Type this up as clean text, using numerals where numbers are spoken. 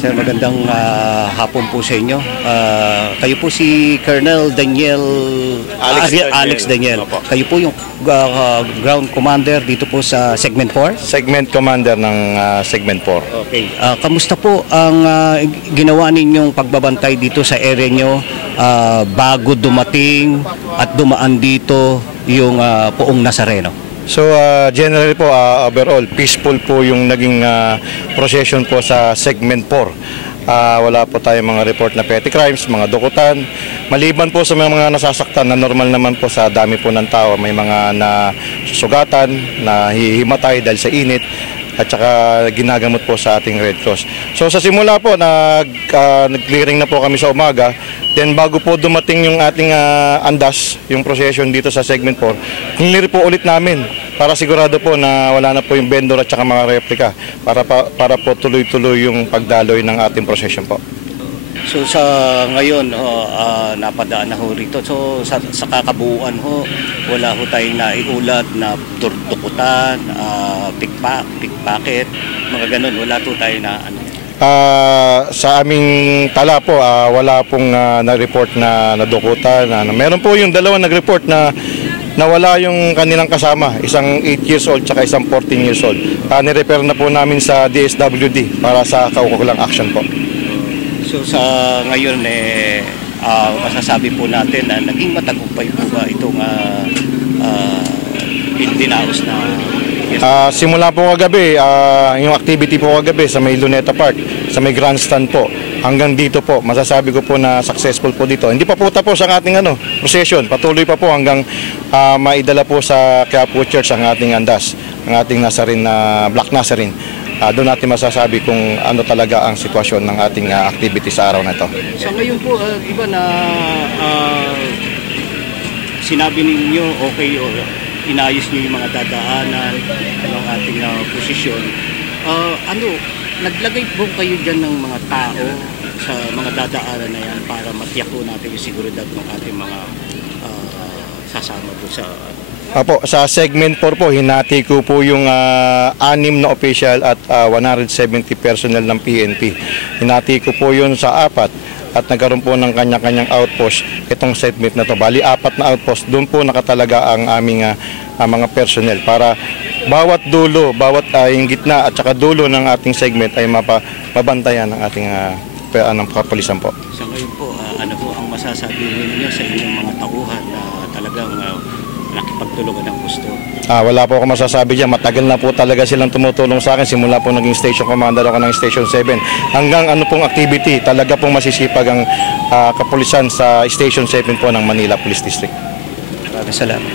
Sir, magandang hapon po sa inyo. Kayo po si Colonel Daniel Alex Daniel. Opo. Kayo po yung ground commander dito po sa Segment 4? Segment commander ng Segment 4. Okay. Kamusta po ang ginawa ninyong pagbabantay dito sa area nyo bago dumating at dumaan dito yung Poong Nazareno? So generally po, overall, peaceful po yung naging procession po sa Segment 4. Wala po tayong mga report na petty crimes, mga dukutan. Maliban po sa mga nasasaktan na normal naman po sa dami po ng tao, may mga nasusugatan, na hihimatay dahil sa init, at saka ginagamot po sa ating Red Cross. So sa simula po, nag-clearing na po kami sa umaga. Then bago po dumating yung ating andas, yung procession dito sa Segment 4, clear po ulit namin para sigurado po na wala na po yung vendor at saka mga replika para po tuloy-tuloy yung pagdaloy ng ating procession po. So sa ngayon, napadaan na ho rito. So sa kakabuuan ho, wala ho tayong naiulat na dukutan, pickpocket, mga ganun. Wala po tayo na ano. Sa aming tala po, wala pong na-report na nadukutan. Meron po yung dalawa nag-report na nawala yung kanilang kasama, isang 8 years old tsaka isang 14 years old. Ni-repair na po namin sa DSWD para sa kaukulang action po. So sa ngayon, masasabi po natin na naging matagumpay po ba itong dinaos na simula po kagabi, yung activity po kagabi sa may Luneta Park, sa may grandstand po, hanggang dito po, masasabi ko po na successful po dito. Hindi pa po tapos ang ating procession, patuloy pa po hanggang maidala po sa Quiapo Church ang ating andas, ang ating Nazarene, Black Nazarene. Doon natin masasabi kung ano talaga ang sitwasyon ng ating activity sa araw na ito. So ngayon po, di ba na sinabi ninyo okay o inayos niyo yung mga dadaanan ng ating posisyon. Naglagay po kayo dyan ng mga tao sa mga dadaanan na yan para matiyak po natin yung seguridad ng ating mga sasama po sa... Apo, sa Segment 4 po, hinati ko po yung 6 na official at 170 personnel ng PNP. Hinati ko po yun sa 4 at nagkaroon po ng kanya-kanyang outpost itong segment na to. Bali, 4 na outpost, doon po nakatalaga ang aming mga personnel para bawat dulo, bawat yung gitna at saka dulo ng ating segment ay mabantayan ng ating kapulisan po. So ngayon po, ano po ang masasabi ninyo sa inyong mga tauhan na talagang nakipagtulungan ng gusto? Wala po ako masasabi dyan. Matagal na po talaga silang tumutulong sa akin. Simula po naging station commander ako ng Station 7. Hanggang ano pong activity, talaga pong masisipag ang kapulisan sa Station 7 po ng Manila Police District. Maraming salamat.